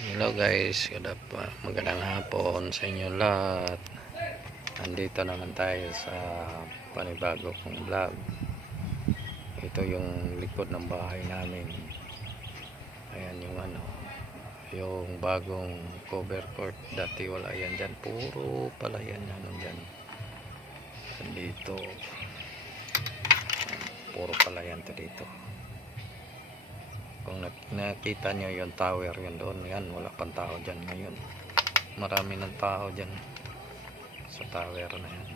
Hello guys, magandang hapon sa inyo lahat. Andito naman tayo sa panibago kong vlog. Ito yung likod ng bahay namin. Ayan yung yung bagong cover court. Dati wala yan dyan, puro palayan dyan. Dito puro palayan to dito. Kung nakita nyo yung tower yun doon, yan, wala pang tao dyan ngayon. Marami ng tao dyan sa tower na yan.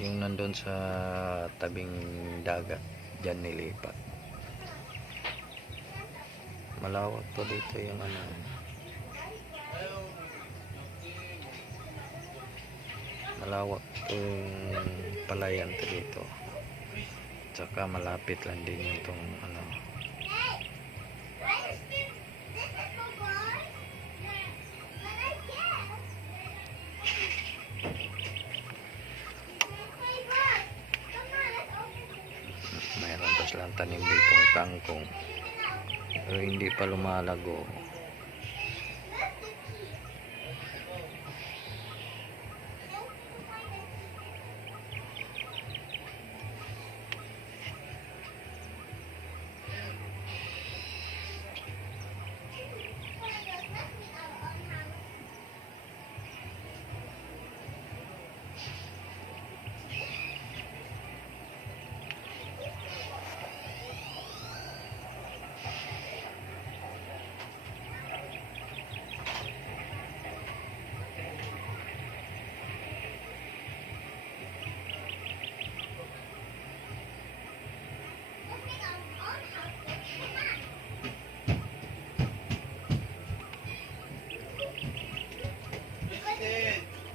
Yung nandun sa tabing dagat, dyan nilipat. Malawak to dito yung malawak yung palayan to dito. Tsaka malapit lang din yung tong mayroon pa silang tanim ditong kangkong pero hindi pa lumalago.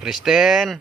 Kristen,